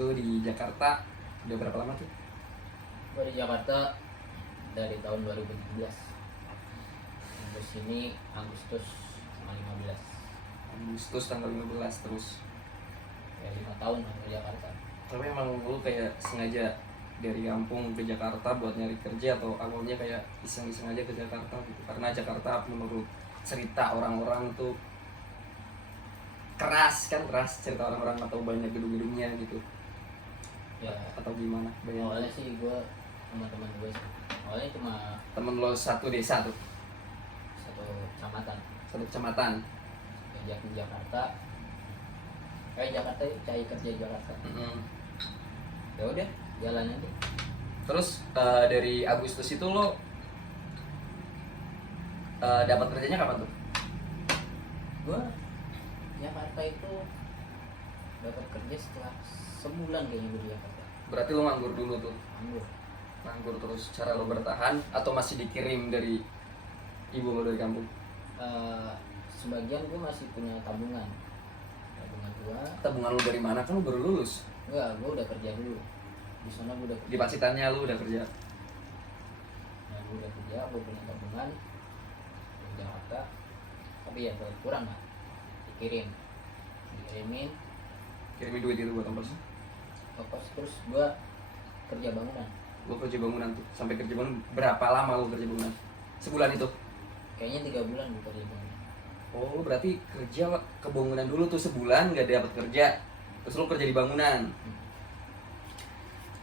Lu di Jakarta udah berapa lama tuh? Gue di Jakarta dari tahun 2017. Terus ini Agustus tanggal 15. Agustus tanggal 15 terus. Ya 5 tahun lah di Jakarta. Tapi emang lu kayak sengaja dari kampung ke Jakarta buat nyari kerja atau awalnya kayak iseng-iseng aja ke Jakarta gitu? Karena Jakarta menurut cerita orang-orang tuh keras kan, keras cerita orang-orang atau banyak gedung-gedungnya gitu Ya atau gimana? awalnya sih gue sama teman gue sih. Awalnya cuma Temen lo satu desa tuh, satu kecamatan. satu kecamatan. Diajak di Jakarta. Jakarta yuk, cari kerja di Jakarta. Ya udah, jalan aja. Terus dari Agustus itu lo dapat kerjanya kapan tuh? Gue Jakarta itu dapat kerja setelah sebulan kayaknya gue di Jakarta. Berarti lo nganggur dulu tuh? Anggur. Nganggur terus cara lo bertahan atau masih dikirim dari ibu lo dari kampung? Sebagian gue masih punya tabungan gue. Tabungan lo dari mana, kan lo baru lulus? Enggak, gue udah kerja dulu di sana. Gue udah kerja. Di Pacitannya lo udah kerja? Nah, gue udah kerja, gue punya tabungan di Jakarta. Tapi ya kurang lah, dikirimin Kirimin duit itu buat ongkos? ongkos. Terus gue kerja bangunan. Lo kerja bangunan tuh, sampai kerja bangunan berapa lama lo kerja bangunan? Sebulan itu? Kayaknya 3 bulan gue kerja bangunan. Oh, lo berarti kerja ke bangunan dulu tuh sebulan gak dapat kerja, terus lo kerja di bangunan.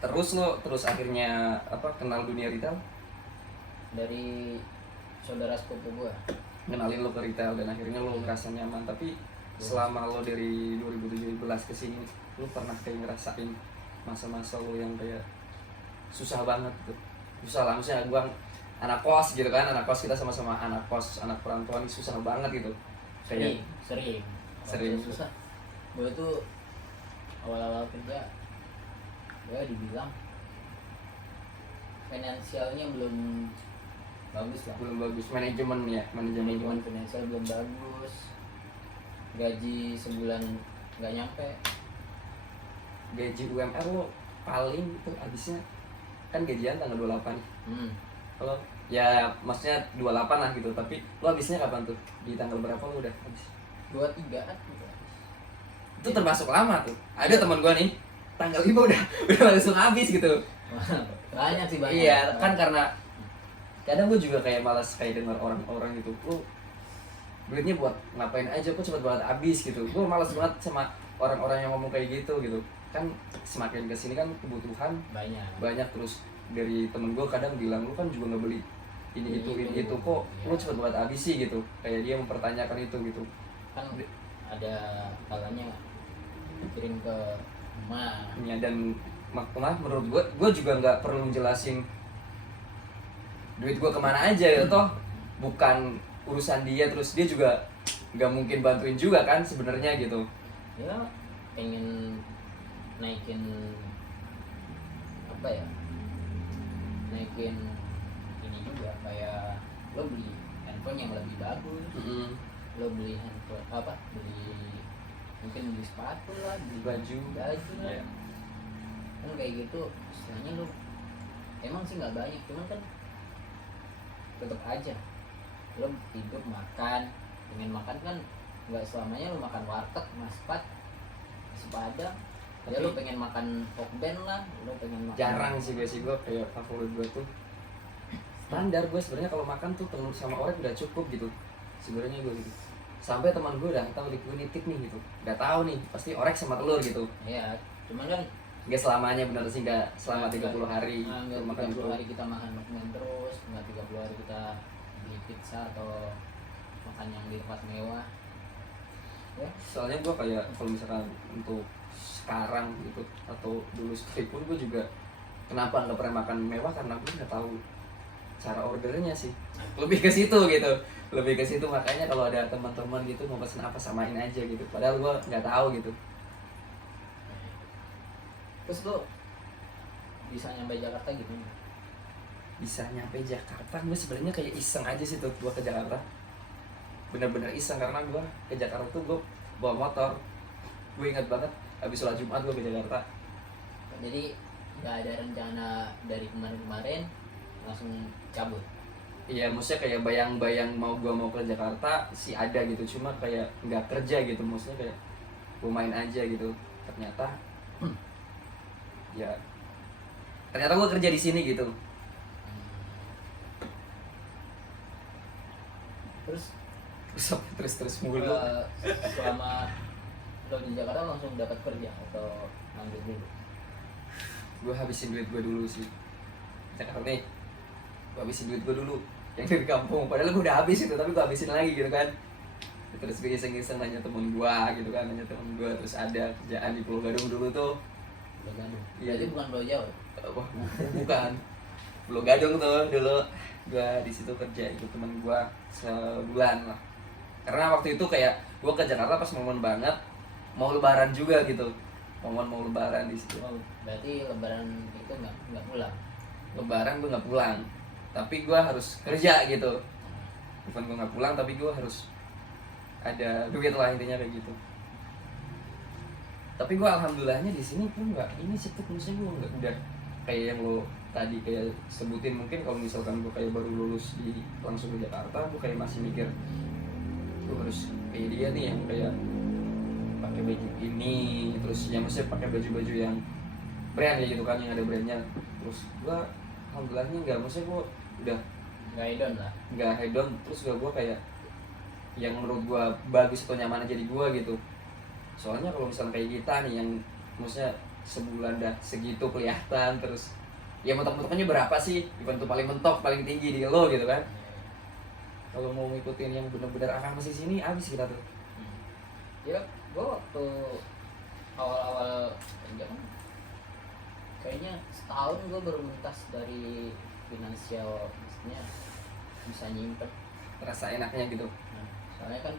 Terus akhirnya apa, kenal dunia retail? Dari saudara sepupu gue. Kenalin lo ke retail dan akhirnya lo ngerasa nyaman. Tapi selama lo dari 2017 ke sini, lo pernah kayak ngerasain masa-masa lo yang kayak susah banget gitu? Susah lah, maksudnya gua anak kos gitu kan, anak kos, kita sama-sama anak kos, anak perantauan, susah banget gitu. Kayak Sering sering susah. Gue tuh awal-awal kerja, gue dibilang finansialnya belum bagus lah. belum bagus, manajemen ya, manajemen Finansial belum bagus. Gaji sebulan nggak nyampe. gaji UMR lo paling itu habisnya kan gajian tanggal 28 nih. Kalau ya maksudnya 28 lah gitu, tapi lo habisnya kapan tuh? Di tanggal berapa lo udah habis? 23 kan udah. Itu termasuk lama tuh. Ada teman gua nih tanggal 5 udah langsung habis gitu. Banyak sih, banyak. Iya, kan karena kadang gue juga kayak malas kayak dengar orang-orang gitu, lo duitnya buat ngapain aja, kok cepet banget habis gitu. Gue malas banget sama orang-orang yang ngomong kayak gitu gitu. Kan semakin kesini kan kebutuhan banyak terus. Dari temen gue kadang bilang, lu kan juga nggak beli ini itu kok lu cepet banget habis sih gitu. Kayak dia mempertanyakan itu gitu. Kan ada kalanya dikirim ke rumah. Ya, dan menurut gue juga nggak perlu jelasin duit gue kemana aja ya, toh bukan urusan dia, terus dia juga nggak mungkin bantuin juga kan sebenarnya gitu. Ya pengen naikin apa ya, naikin ini juga, kayak lo beli handphone yang lebih bagus. Lo beli handphone apa, mungkin beli sepatu lah, beli baju lah. Yeah. Kan kayak gitu istilahnya. Lo emang sih nggak banyak, cuman kan tetap aja lo hidup makan, pengen makan kan nggak selamanya lo makan warteg, maspat, sepadang. Ya lo pengen makan pokben lah, lo pengen makan. Jarang sih gue kayak favorit gue tuh standar. Gue sebenarnya kalau makan tuh telur sama orek udah cukup gitu sebenarnya gue gitu. Sampai teman gue udah tahu gue nitip nih gitu, nggak tahu nih pasti orek sama telur gitu. Iya, cuman kan nggak selamanya, bener sih, nggak selama 30 hari nggak makan 30 itu. hari kita makan pokben terus, nggak 30 hari kita beli pizza atau makan yang di tempat mewah ya. Soalnya gue kayak kalau misalkan untuk sekarang gitu atau dulu sekalipun, gue juga kenapa nggak pernah makan mewah, karena gue nggak tahu cara ordernya sih, lebih ke situ gitu, lebih ke situ. Makanya kalau ada teman-teman gitu mau pesen apa, samain aja gitu, padahal gue nggak tahu gitu. Terus lo bisa nyampe Jakarta gitu? Bisa nyampe Jakarta, gue sebenarnya kayak iseng aja sih tuh gue ke Jakarta, bener-bener iseng. Karena gue ke Jakarta tuh gue bawa motor. Gue ingat banget habis sholat Jumat gue ke Jakarta, Jadi nggak ada rencana dari kemarin-kemarin langsung cabut. Iya, maksudnya kayak bayang-bayang gua mau ke Jakarta sih ada gitu, cuma kayak nggak kerja gitu, maksudnya kayak gua main aja gitu. Ternyata ya ternyata gua kerja di sini gitu. Terus Terus mulu. selama lo di Jakarta langsung dapat kerja atau lanjut dulu? Gua habisin duit gua dulu sih. Jakarta nih, gua habisin duit gua dulu yang dari kampung. Padahal gua udah habis itu, tapi gua habisin lagi gitu kan. Terus gue iseng-iseng nanya temen gua gitu kan, nanya temen gua, terus ada kerjaan di Pulau Gadung dulu tuh. Pulau Gadung. Iya. Jadi bukan Pulau Jawa. Wah, bukan. Pulau Gadung tuh dulu gua di situ kerja itu temen gua sebulan lah. Karena waktu itu kayak gua ke Jakarta pas momen banget mau lebaran juga gitu. Momen mau lebaran di situ. Oh, berarti lebaran itu nggak pulang. Lebaran gua nggak pulang. Tapi gua harus kerja gitu. Bukan gua nggak pulang tapi gua harus ada duit lah, intinya kayak gitu. Tapi gua alhamdulillahnya di sini pun nggak ini sih tuh, maksudnya gua nggak udah kayak yang lo tadi kayak sebutin. Mungkin kalau misalkan gua kayak baru lulus di langsung ke Jakarta, gua kayak masih mikir gua harus kayak dia nih yang kayak pakai baju ini, terus yang maksudnya pakai baju-baju yang brand ya gitu kan, yang ada brandnya. Terus gua alhamdulillahnya nggak, maksudnya gua udah Nggak hedon lah. nggak hedon. Terus gua kayak yang menurut gua bagus atau nyaman aja di gua gitu. Soalnya kalau misalnya kayak kita nih yang maksudnya sebulan dah segitu kelihatan, terus ya mentok-mentoknya berapa sih, event tuh paling mentok paling tinggi di lo gitu kan. Kalau mau ngikutin yang benar-benar akan masih sini habis kita tuh. Ya, gue waktu awal-awal kerja kan kayaknya setahun gue baru lintas dari finansial, maksudnya bisa nyimpen. Rasa enaknya gitu. Nah, soalnya kan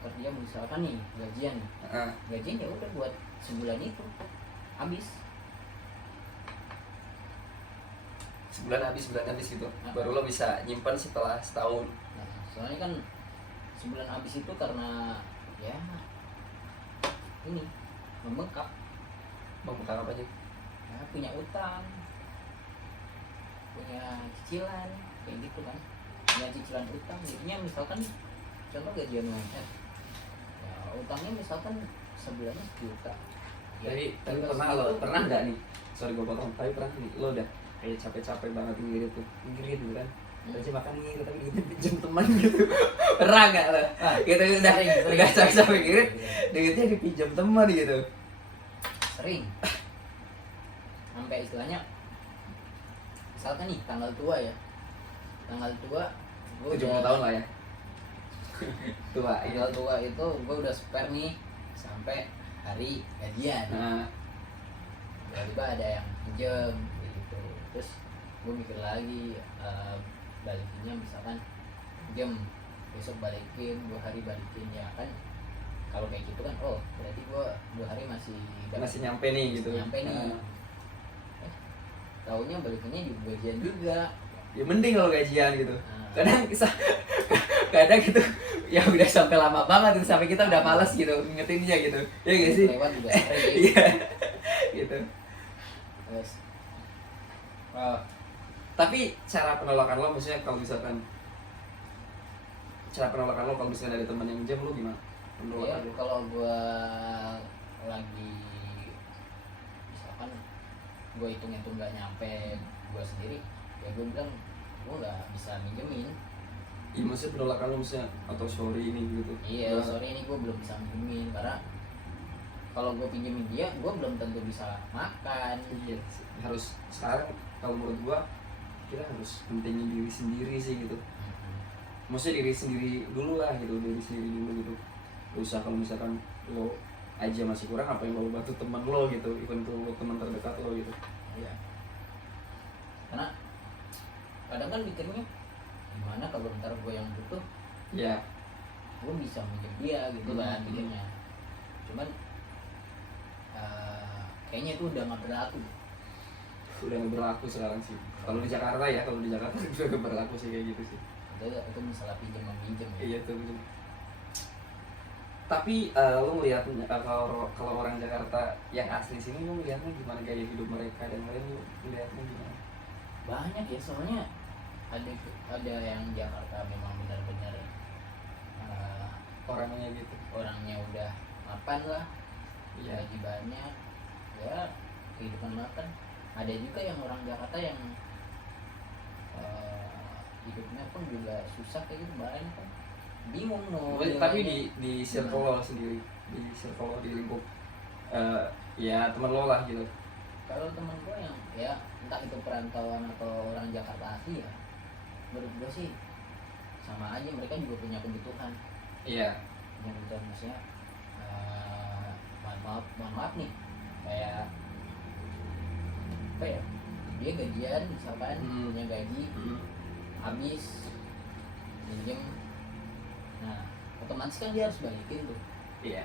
kerja misalkan nih gajian, Heeh. gajian ya udah buat sebulan itu habis. Sebulan habis gitu. Baru lo bisa nyimpan setelah setahun. Nah, soalnya kan sebulan habis itu karena ya ini membengkak, Membengkak apa aja? ya, punya utang, punya cicilan kayak gitu kan, punya cicilan utang. Jadinya misalkan contoh gajian UMR, ya utangnya misalkan sebulannya 1 juta. Tapi tinggal pernah lo segitu. pernah nggak nih, sorry gue potong, tapi pernah nih lo udah kayak capek-capek banget ngirit gitu kan, aja makan ngirit tapi duitnya pinjam teman gitu. Pernah nggak lo gitu udah Sering. udah capek-capek ngirit duitnya dipinjam teman gitu? Sering. Sampai istilahnya misalkan nih tanggal tua ya, tanggal tua gue 70 tahun lah ya. Tua ya. tanggal tua itu gue udah spare nih sampai hari gajian. Nah, Tiba-tiba ada yang pinjem gitu, terus gue mikir lagi balikinnya misalkan pinjem besok balikin, 2 hari balikin, ya kan kalau kayak gitu kan, oh berarti gue 2 hari masih dapat, masih nyampe nih gitu. nyampe nih. Nah, Tahunya balikinnya di gajian juga. ya mending kalau gajian gitu. Nah, Kadang gitu ya udah sampai lama banget gitu, sampai kita udah malas gitu ngingetinnya gitu. Ya gak sih? lewat juga sering. Iya. Gitu. Terus Tapi cara penolakan lo, maksudnya kalau misalkan cara penolakan lo kalau misalnya ada teman yang jam lo gimana? ya Penolakan lo. kalau gue lagi misalkan gue hitung-hitung nggak nyampe gue sendiri, ya gue bilang gue nggak bisa minjemin. Iya, maksudnya penolakan lo maksudnya atau sorry ini gitu. Iya, Nah, sorry ini gue belum bisa minjemin, karena kalau gue pinjemin dia gue belum tentu bisa makan. iya, harus sekarang kalau menurut gua kita harus pentingin diri sendiri sih gitu. Maksudnya diri sendiri dulu lah gitu, diri sendiri dulu gitu. Gak usah kalau misalkan lo aja masih kurang, apa yang lo bantu teman lo gitu, even tuh lo teman terdekat lo gitu. Iya. Karena kadang kan mikirnya gimana kalau ntar gue yang butuh, Ya, gue bisa minjem dia gitu kan pikirnya. Cuman kayaknya itu udah nggak berlaku. udah nggak berlaku sekarang sih. Kalau di Jakarta ya, kalau di Jakarta udah nggak berlaku sih kayak gitu sih. Itu masalah pinjam meminjam ya. Iya tuh. Tapi lu ngeliat kalau orang Jakarta yang asli sini lu ngeliatnya gimana gaya hidup mereka dan lain lu ngeliatnya gimana? Banyak ya, soalnya ada yang Jakarta memang benar-benar Orangnya gitu. orangnya udah mapan lah, Iya. gaji banyak, ya kehidupan mapan. Ada juga yang orang Jakarta yang hidupnya pun juga susah kayak gitu, banyak kan, bingung mau Tapi nilainya. di circle lo sendiri, di circle lo, di lingkup ya teman lo lah gitu. Kalau temen gue yang ya entah itu perantauan atau orang Jakarta asli ya, menurut gue sih sama aja, mereka juga punya kebutuhan. Iya. Punya kebutuhan, maksudnya mohon maaf nih, kayak apa ya, dia gajian misalkan, punya gaji habis minjem, nah otomatis kan dia harus balikin tuh. Iya.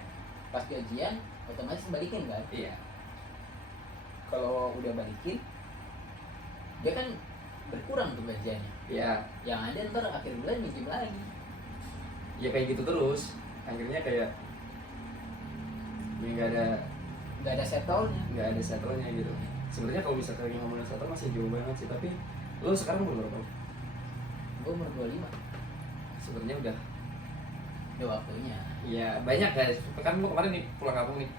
Pas gajian otomatis balikin kan. Iya. Kalau udah balikin dia kan berkurang tuh gajiannya, Iya. yang ada ntar akhir bulan minjem lagi. Ya kayak gitu terus. Akhirnya kayak ya Nggak ada settle-nya. nggak ada settle-nya gitu. Sebenarnya kalau misalkan ngomongin settle masih jauh banget sih, tapi lo sekarang umur berapa? Gue umur 25, Sebenarnya udah waktunya. ya banyak guys. Kan lo kemarin nih pulang kampung nih.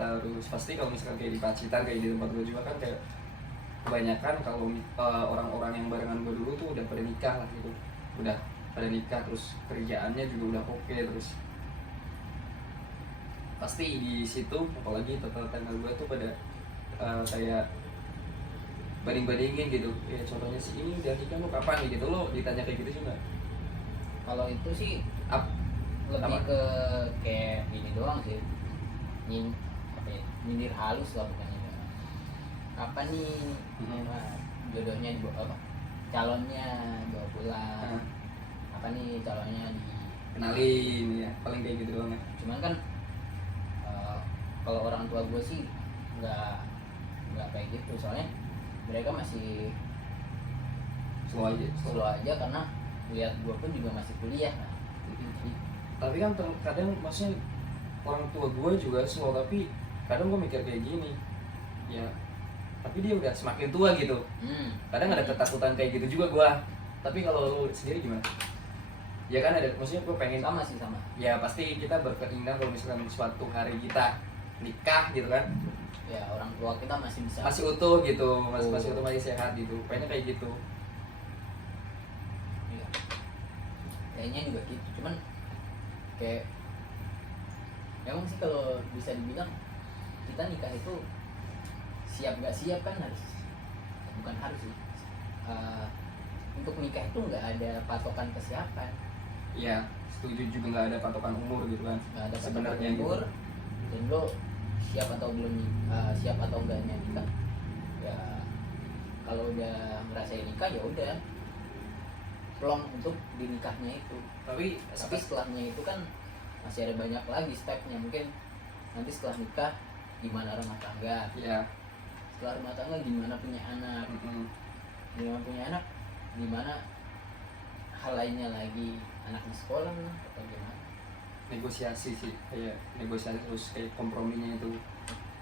Terus pasti kalau misalkan kayak di Pacitan, kayak di tempat gue juga kan kayak kebanyakan kalau orang-orang yang barengan gue dulu tuh udah pada nikah lah gitu, udah pada nikah, terus kerjaannya juga udah oke, terus pasti di situ apalagi tetangga gue tuh pada kayak banding-bandingin gitu ya, contohnya si ini udah nikah lo kapan gitu, lo ditanya kayak gitu juga. Kalau itu sih Up, lebih apa? ke kayak ini doang sih, apa ya, nyindir halus lah, bukan nyindir. Kapan nih jodohnya dibawa, apa, calonnya bawa pulang, apa nih calonnya di Kenalin ya, paling kayak gitu doang ya. cuman kan kalau orang tua gue sih nggak kayak gitu, soalnya mereka masih Slow aja, slow aja karena lihat gue pun juga masih kuliah kan. Tapi kan kadang maksudnya orang tua gue juga slow, tapi kadang gue mikir kayak gini ya, tapi dia udah semakin tua gitu, kadang ada ketakutan kayak gitu juga gue. Tapi kalau lu sendiri gimana? Ya kan ada, maksudnya gue pengen Sama sih, sama ya pasti kita berkeinginan kalau misalkan suatu hari kita nikah gitu kan, ya, orang tua kita masih bisa, masih utuh gitu, masih utuh, masih sehat gitu, pengennya kayak gitu. ya, kayaknya juga gitu. Cuman kayak emang sih kalau bisa dibilang kita nikah itu siap nggak siap kan, bukan harus sih. Untuk nikah itu nggak ada patokan kesiapan, Ya setuju juga, nggak ada patokan umur gitu kan nggak ada patokan sebenarnya umur, gitu. dan lo siap atau belum siap atau enggaknya nikah ya, kalau udah ngerasain nikah ya udah plong untuk di nikahnya itu. Tapi Setelahnya itu kan masih ada banyak lagi stepnya, mungkin nanti setelah nikah gimana rumah tangga, ya setelah rumah tangga gimana punya anak, gimana hal lainnya lagi, anak di sekolah lah atau gimana, negosiasi sih, kayak negosiasi terus kayak komprominya itu.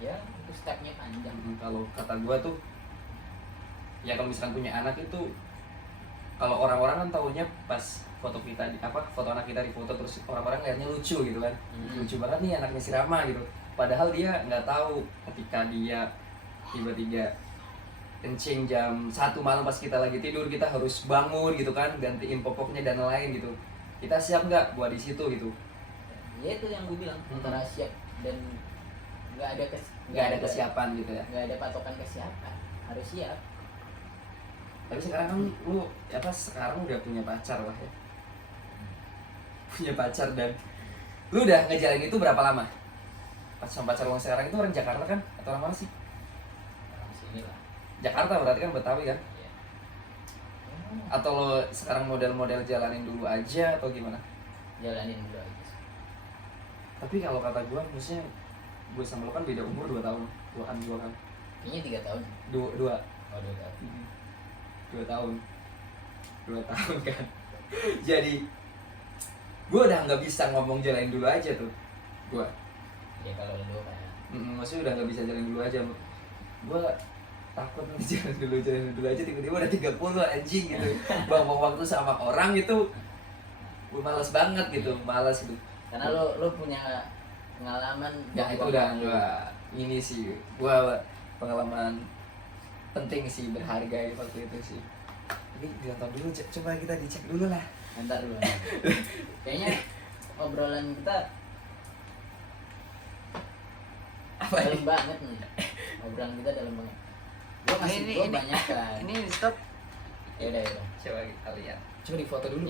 ya itu stepnya panjang. Kalau kata gua tuh ya kalau misalkan punya anak itu, kalau orang-orang kan taunya pas foto kita foto anak kita di foto, terus orang-orang lihatnya lucu gitu kan, lucu banget nih anaknya si Rama gitu, padahal dia nggak tahu ketika dia tiba-tiba kencing jam 1 malam pas kita lagi tidur, kita harus bangun gitu kan, gantiin popoknya dan lain gitu. Kita siap nggak buat di situ gitu? Ya itu yang gue bilang, antara siap dan nggak Nggak ada kesiapan gitu ya. nggak ada patokan kesiapan, harus siap. Tapi sekarang kan lu sekarang udah punya pacar lah ya, punya pacar, dan lu udah ngejalanin itu berapa lama? Pas sama pacar lu sekarang itu orang Jakarta kan atau orang mana sih? Orang sini lah. Jakarta berarti kan, Betawi kan? Iya. Atau lo sekarang model-model jalanin dulu aja atau gimana? Jalanin dulu aja sih. Tapi kalau kata gue, maksudnya gue sama lo kan beda umur 2 tahun, dua kan? Kayaknya 3 tahun. Dua Oh, 2 tahun. 2 tahun kan. Jadi gue udah nggak bisa ngomong jalan dulu aja tuh gue. Ya kalau lu kayak Maksudnya udah nggak bisa jalan dulu aja, gue takut nanti jalan dulu aja tiba-tiba udah 30 anjing gitu, buang waktu sama orang gitu, gue malas banget gitu, malas gitu. karena lu punya pengalaman. Ya itu udah nggak ini sih, gua pengalaman penting sih, berharga waktu itu sih. Ini ditonton dulu, coba kita dicek dulu lah. Ntar dulu. Kayaknya obrolan kita Apa dalam ini? banget nih. Obrolan kita dalam banget. Gua masih Ini- gua ini- banyak kan. Ini stop. Ya udah. Coba kita lihat. Coba di foto dulu.